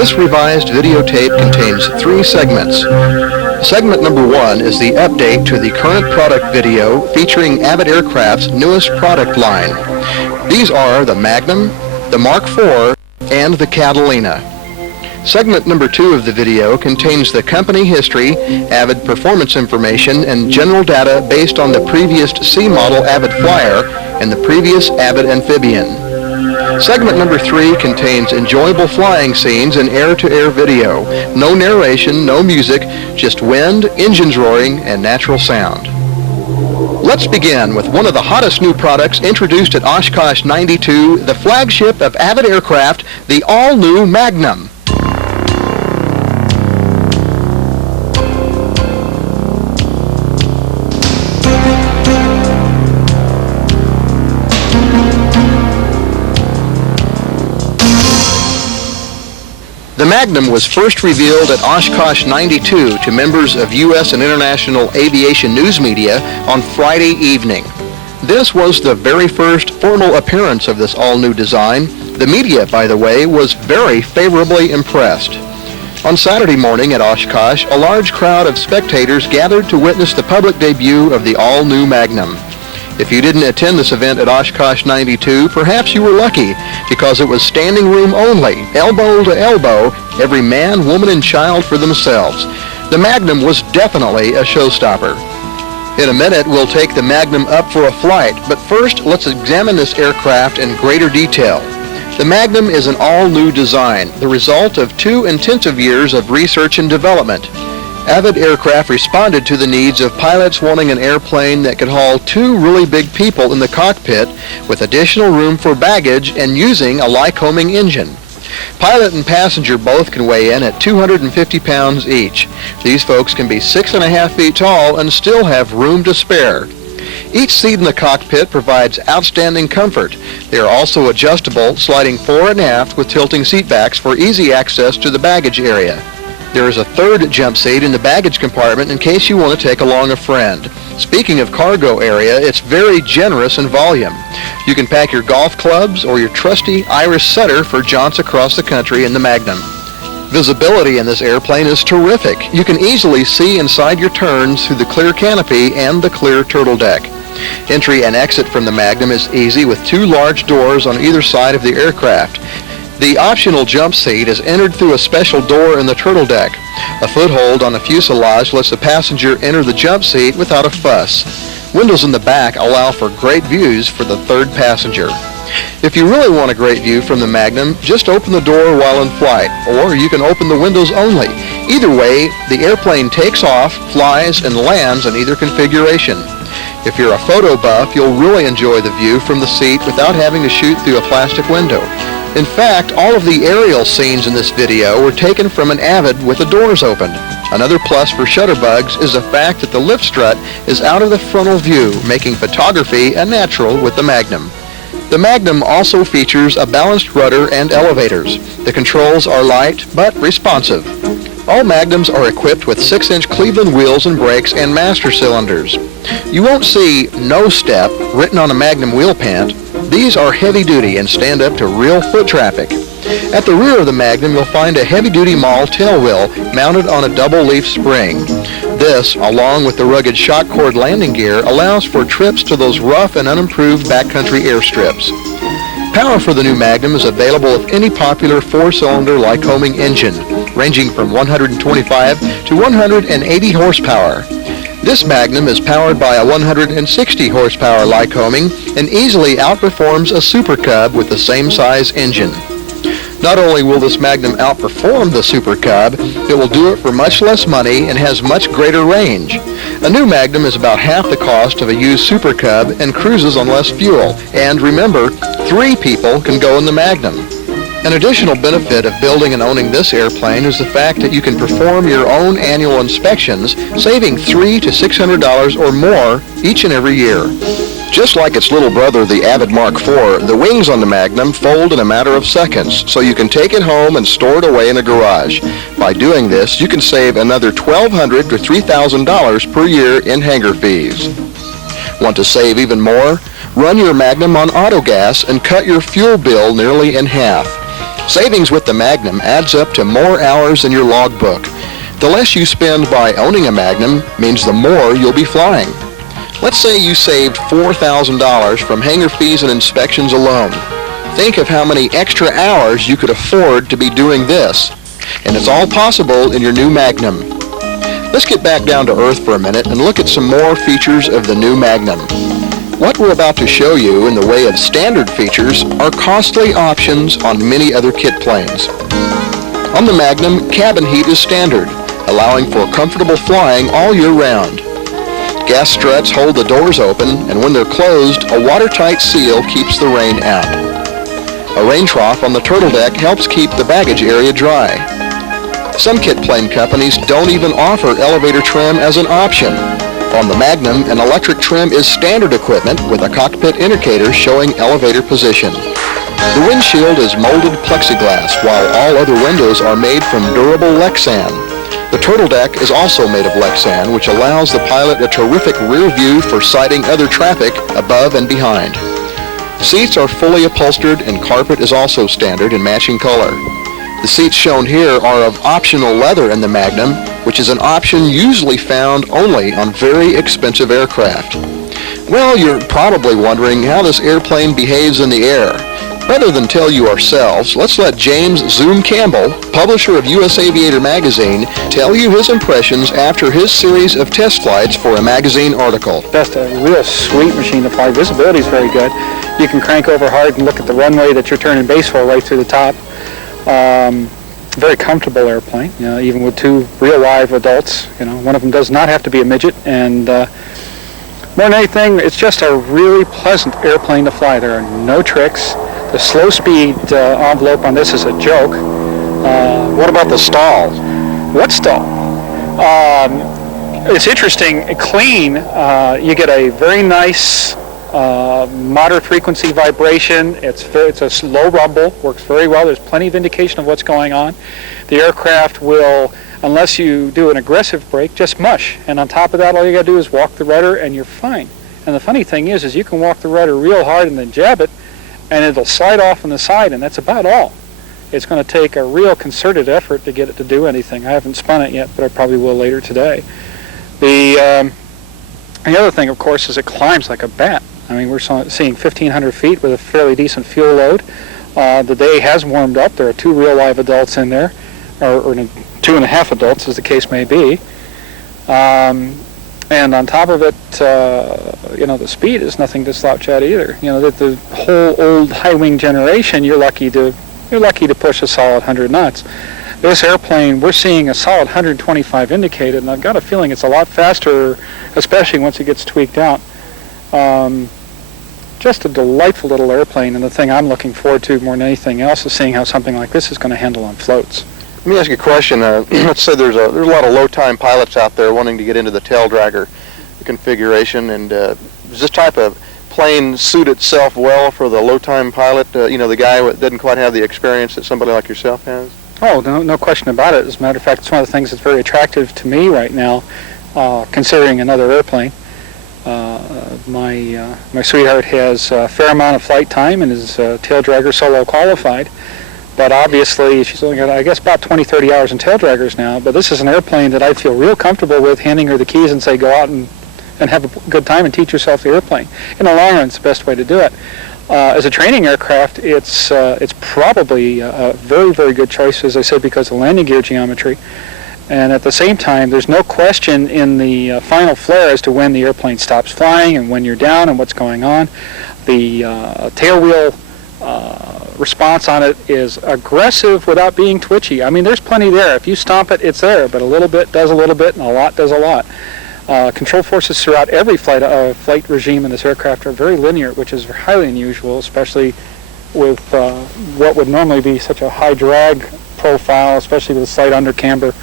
This revised videotape contains 3 segments. Segment number 1 is the update to the current product video featuring Avid Aircraft's newest product line. These are the Magnum, the Mark IV, and the Catalina. Segment number 2 of the video contains the company history, Avid performance information, and general data based on the previous C-model Avid Flyer and the previous Avid Amphibian. Segment number 3 contains enjoyable flying scenes and air-to-air video. No narration, no music, just wind, engines roaring, and natural sound. Let's begin with one of the hottest new products introduced at Oshkosh 92, the flagship of Avid Aircraft, the all-new Magnum. The Magnum was first revealed at Oshkosh 92 to members of U.S. and international aviation news media on Friday evening. This was the very first formal appearance of this all-new design. The media, by the way, was very favorably impressed. On Saturday morning at Oshkosh, a large crowd of spectators gathered to witness the public debut of the all-new Magnum. If you didn't attend this event at Oshkosh 92, perhaps you were lucky, because it was standing room only, elbow to elbow, every man, woman, and child for themselves. The Magnum was definitely a showstopper. In a minute, we'll take the Magnum up for a flight, but first, let's examine this aircraft in greater detail. The Magnum is an all-new design, the result of 2 intensive years of research and development. Avid Aircraft responded to the needs of pilots wanting an airplane that could haul 2 really big people in the cockpit with additional room for baggage and using a Lycoming engine. Pilot and passenger both can weigh in at 250 pounds each. These folks can be 6.5 feet tall and still have room to spare. Each seat in the cockpit provides outstanding comfort. They are also adjustable, sliding fore and aft with tilting seat backs for easy access to the baggage area. There is a 3rd jump seat in the baggage compartment in case you want to take along a friend. Speaking of cargo area, it's very generous in volume. You can pack your golf clubs or your trusty Irish setter for jaunts across the country in the Magnum. Visibility in this airplane is terrific. You can easily see inside your turns through the clear canopy and the clear turtle deck. Entry and exit from the Magnum is easy with 2 large doors on either side of the aircraft. The optional jump seat is entered through a special door in the turtle deck. A foothold on the fuselage lets the passenger enter the jump seat without a fuss. Windows in the back allow for great views for the 3rd passenger. If you really want a great view from the Magnum, just open the door while in flight, or you can open the windows only. Either way, the airplane takes off, flies, and lands in either configuration. If you're a photo buff, you'll really enjoy the view from the seat without having to shoot through a plastic window. In fact, all of the aerial scenes in this video were taken from an Avid with the doors opened. Another plus for shutterbugs is the fact that the lift strut is out of the frontal view, making photography a natural with the Magnum. The Magnum also features a balanced rudder and elevators. The controls are light but responsive. All Magnums are equipped with 6-inch Cleveland wheels and brakes and master cylinders. You won't see "No Step" written on a Magnum wheel pant. These are heavy-duty and stand up to real foot traffic. At the rear of the Magnum, you'll find a heavy-duty maul tail wheel mounted on a double-leaf spring. This, along with the rugged shock cord landing gear, allows for trips to those rough and unimproved backcountry airstrips. Power for the new Magnum is available with any popular 4-cylinder Lycoming engine, ranging from 125 to 180 horsepower. This Magnum is powered by a 160 horsepower Lycoming and easily outperforms a Super Cub with the same size engine. Not only will this Magnum outperform the Super Cub, it will do it for much less money and has much greater range. A new Magnum is about half the cost of a used Super Cub and cruises on less fuel. And remember, 3 people can go in the Magnum. An additional benefit of building and owning this airplane is the fact that you can perform your own annual inspections, saving $300 to $600 or more each and every year. Just like its little brother, the Avid Mark IV, the wings on the Magnum fold in a matter of seconds, so you can take it home and store it away in a garage. By doing this, you can save another $1,200 to $3,000 per year in hangar fees. Want to save even more? Run your Magnum on autogas and cut your fuel bill nearly in half. Savings with the Magnum adds up to more hours in your logbook. The less you spend by owning a Magnum means the more you'll be flying. Let's say you saved $4,000 from hangar fees and inspections alone. Think of how many extra hours you could afford to be doing this. And it's all possible in your new Magnum. Let's get back down to earth for a minute and look at some more features of the new Magnum. What we're about to show you in the way of standard features are costly options on many other kit planes. On the Magnum, cabin heat is standard, allowing for comfortable flying all year round. Gas struts hold the doors open, and when they're closed, a watertight seal keeps the rain out. A rain trough on the turtle deck helps keep the baggage area dry. Some kit plane companies don't even offer elevator trim as an option. On the Magnum, an electric trim is standard equipment with a cockpit indicator showing elevator position. The windshield is molded plexiglass, while all other windows are made from durable Lexan. The turtle deck is also made of Lexan, which allows the pilot a terrific rear view for sighting other traffic above and behind. Seats are fully upholstered, and carpet is also standard in matching color. The seats shown here are of optional leather in the Magnum, which is an option usually found only on very expensive aircraft. Well, you're probably wondering how this airplane behaves in the air. Rather than tell you ourselves, let's let James Zoom Campbell, publisher of US Aviator magazine, tell you his impressions after his series of test flights for a magazine article. Just a real sweet machine to fly. Visibility is very good. You can crank over hard and look at the runway that you're turning base for right through the top. Very comfortable airplane, even with two real live adults. One of them does not have to be a midget, and more than anything, it's just a really pleasant airplane to fly. There are no tricks. The slow speed envelope on this is a joke. What about the stall? What stall? It's interesting. Clean. You get a very nice moderate frequency vibration. It's a slow rumble. Works very well. There's plenty of indication of what's going on. The aircraft will, unless you do an aggressive brake, just mush. And on top of that, all you got to do is walk the rudder, and you're fine. And the funny thing is you can walk the rudder real hard and then jab it, and it'll slide off on the side, and that's about all. It's going to take a real concerted effort to get it to do anything. I haven't spun it yet, but I probably will later today. The other thing, of course, is it climbs like a bat. I mean, we're seeing 1,500 feet with a fairly decent fuel load. The day has warmed up. There are two real live adults in there, or 2.5 adults, as the case may be. And on top of it, the speed is nothing to slouch at either. The whole old high-wing generation, you're lucky to push a solid 100 knots. This airplane, we're seeing a solid 125 indicated, and I've got a feeling it's a lot faster, especially once it gets tweaked out. Just a delightful little airplane, and the thing I'm looking forward to more than anything else is seeing how something like this is going to handle on floats. Let me ask you a question. Let's say there's a lot of low-time pilots out there wanting to get into the tail dragger configuration, and does this type of plane suit itself well for the low-time pilot, the guy who doesn't quite have the experience that somebody like yourself has? Oh, no question about it. As a matter of fact, it's one of the things that's very attractive to me right now, considering another airplane. My sweetheart has a fair amount of flight time and is tail dragger solo qualified. But obviously, she's only got, I guess, about 20, 30 hours in tail draggers now. But this is an airplane that I feel real comfortable with handing her the keys and say, go out and have a good time and teach yourself the airplane. In the long run, it's the best way to do it. As a training aircraft, it's probably a very, very good choice, as I said, because of landing gear geometry. And at the same time, there's no question in the final flare as to when the airplane stops flying and when you're down and what's going on. The tail wheel response on it is aggressive without being twitchy. I mean, there's plenty there. If you stomp it, it's there, but a little bit does a little bit, and a lot does a lot. Control forces throughout every flight regime in this aircraft are very linear, which is highly unusual, especially with what would normally be such a high drag profile, especially with a slight under camber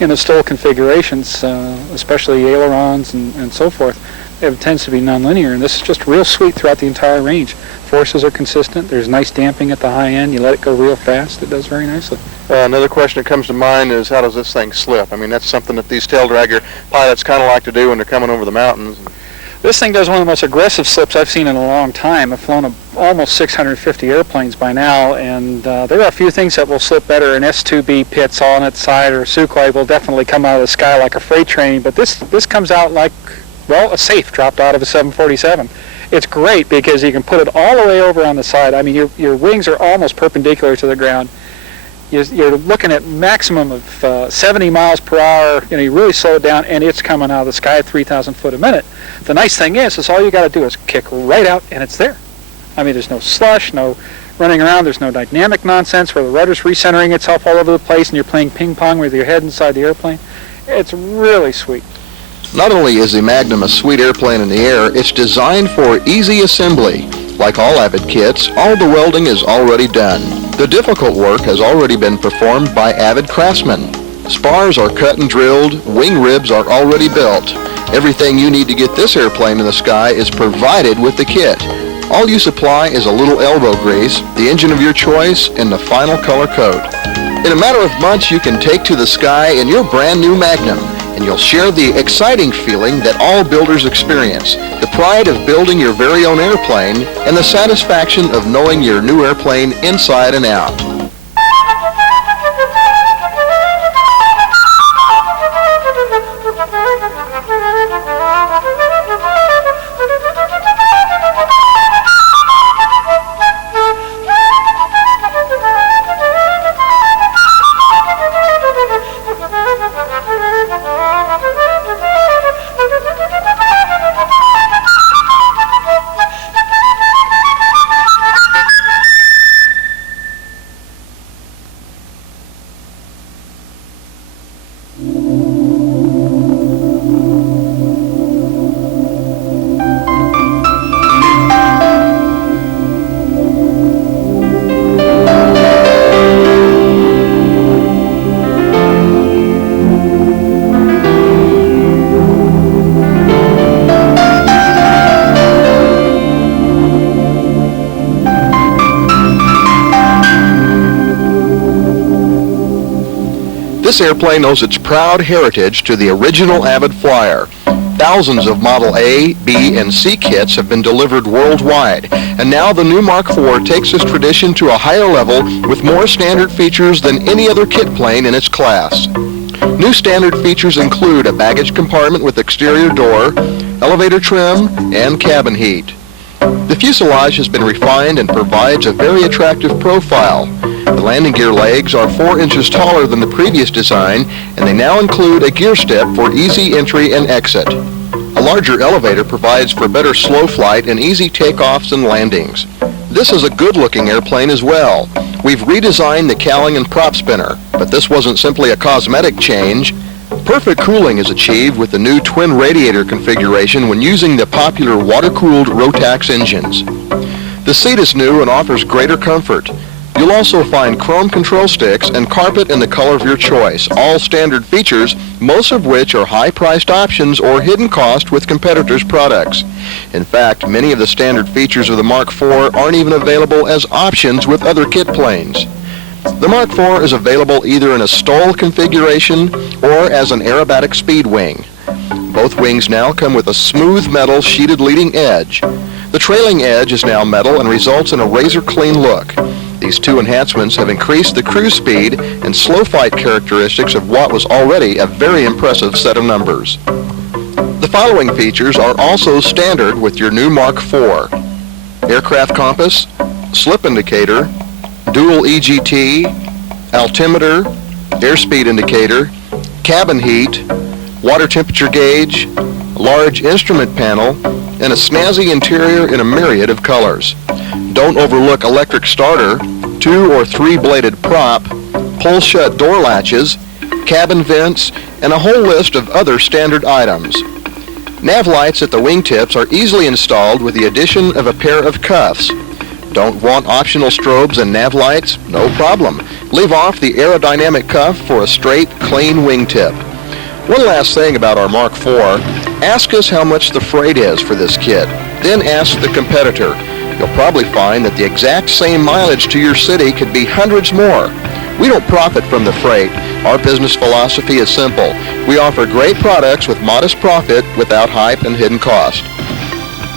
in the STOL configurations, especially ailerons and so forth. It tends to be nonlinear, and this is just real sweet throughout the entire range. Forces are consistent. There's nice damping at the high end. You let it go real fast. It does very nicely. Another question that comes to mind is, how does this thing slip? I mean, that's something that these tail dragger pilots kind of like to do when they're coming over the mountains. This thing does one of the most aggressive slips I've seen in a long time. I've flown almost 650 airplanes by now, and there are a few things that will slip better. An S2B Pitts all on its side or a Sukhoi will definitely come out of the sky like a freight train, but this comes out like, well, a safe dropped out of a 747. It's great because you can put it all the way over on the side. I mean, your wings are almost perpendicular to the ground. You're looking at maximum of 70 miles per hour. You really slow it down, and it's coming out of the sky at 3,000 foot a minute. The nice thing is all you got to do is kick right out, and it's there. I mean, there's no slush, no running around. There's no dynamic nonsense where the rudder's recentering itself all over the place, and you're playing ping pong with your head inside the airplane. It's really sweet. Not only is the Magnum a sweet airplane in the air, it's designed for easy assembly. Like all Avid kits, all the welding is already done. The difficult work has already been performed by Avid craftsmen. Spars are cut and drilled, wing ribs are already built. Everything you need to get this airplane in the sky is provided with the kit. All you supply is a little elbow grease, the engine of your choice, and the final color coat. In a matter of months, you can take to the sky in your brand new Magnum, and you'll share the exciting feeling that all builders experience, the pride of building your very own airplane, and the satisfaction of knowing your new airplane inside and out. This airplane owes its proud heritage to the original Avid Flyer. Thousands of Model A, B, and C kits have been delivered worldwide, and now the new Mark IV takes this tradition to a higher level with more standard features than any other kit plane in its class. New standard features include a baggage compartment with exterior door, elevator trim, and cabin heat. The fuselage has been refined and provides a very attractive profile. The landing gear legs are 4 inches taller than the previous design, and they now include a gear step for easy entry and exit. A larger elevator provides for better slow flight and easy takeoffs and landings. This is a good-looking airplane as well. We've redesigned the cowling and prop spinner, but this wasn't simply a cosmetic change. Perfect cooling is achieved with the new twin radiator configuration when using the popular water-cooled Rotax engines. The seat is new and offers greater comfort. You'll also find chrome control sticks and carpet in the color of your choice, all standard features, most of which are high-priced options or hidden cost with competitors' products. In fact, many of the standard features of the Mark IV aren't even available as options with other kit planes. The Mark IV is available either in a STOL configuration or as an aerobatic speed wing. Both wings now come with a smooth metal sheeted leading edge. The trailing edge is now metal and results in a razor-clean look. These two enhancements have increased the cruise speed and slow flight characteristics of what was already a very impressive set of numbers. The following features are also standard with your new Mark IV. Aircraft compass, slip indicator, dual EGT, altimeter, airspeed indicator, cabin heat, water temperature gauge, large instrument panel, and a snazzy interior in a myriad of colors. Don't overlook electric starter, 2 or 3 bladed prop, pull-shut door latches, cabin vents, and a whole list of other standard items. Nav lights at the wingtips are easily installed with the addition of a pair of cuffs. Don't want optional strobes and nav lights? No problem. Leave off the aerodynamic cuff for a straight, clean wingtip. One last thing about our Mark IV. Ask us how much the freight is for this kit. Then ask the competitor. You'll probably find that the exact same mileage to your city could be hundreds more. We don't profit from the freight. Our business philosophy is simple. We offer great products with modest profit without hype and hidden cost.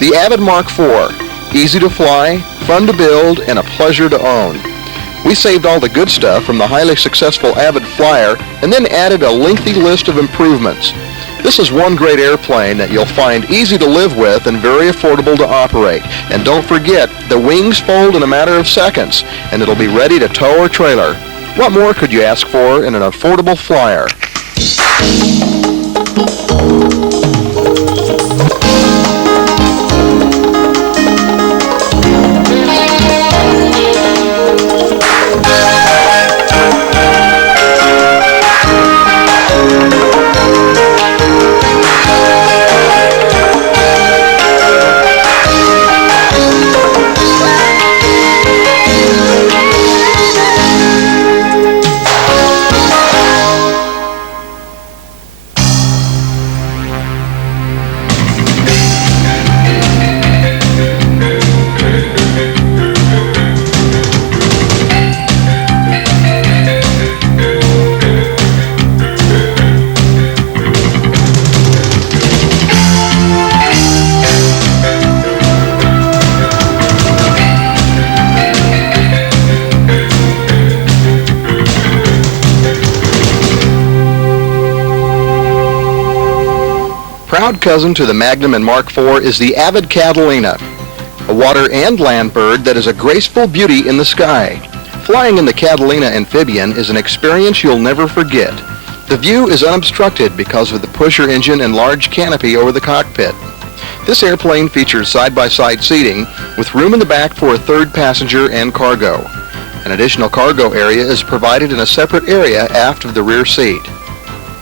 The Avid Mark IV, easy to fly, fun to build, and a pleasure to own. We saved all the good stuff from the highly successful Avid Flyer and then added a lengthy list of improvements. This is one great airplane that you'll find easy to live with and very affordable to operate. And don't forget, the wings fold in a matter of seconds, and it'll be ready to tow or trailer. What more could you ask for in an affordable flyer? Proud cousin to the Magnum and Mark IV is the Avid Catalina, a water and land bird that is a graceful beauty in the sky. Flying in the Catalina amphibian is an experience you'll never forget. The view is unobstructed because of the pusher engine and large canopy over the cockpit. This airplane features side-by-side seating with room in the back for a third passenger and cargo. An additional cargo area is provided in a separate area aft of the rear seat.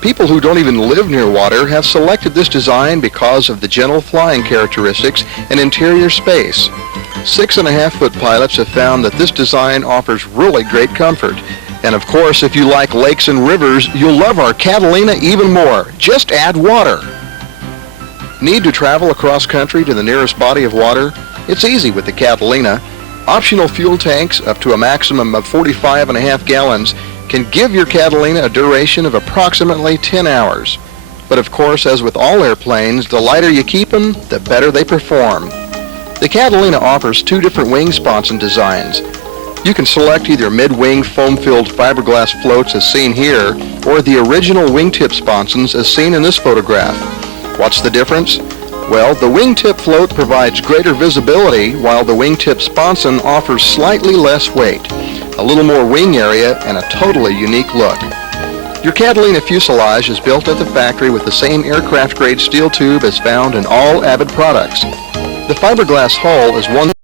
People who don't even live near water have selected this design because of the gentle flying characteristics and interior space. 6.5-foot pilots have found that this design offers really great comfort. And of course, if you like lakes and rivers, you'll love our Catalina even more. Just add water. Need to travel across country to the nearest body of water? It's easy with the Catalina. Optional fuel tanks up to a maximum of 45.5 gallons can give your Catalina a duration of approximately 10 hours. But of course, as with all airplanes, the lighter you keep them, the better they perform. The Catalina offers two different wing sponson designs. You can select either mid-wing foam-filled fiberglass floats as seen here, or the original wingtip sponsons as seen in this photograph. What's the difference? Well, the wingtip float provides greater visibility, while the wingtip sponson offers slightly less weight, a little more wing area, and a totally unique look. Your Catalina fuselage is built at the factory with the same aircraft-grade steel tube as found in all Avid products. The fiberglass hull is one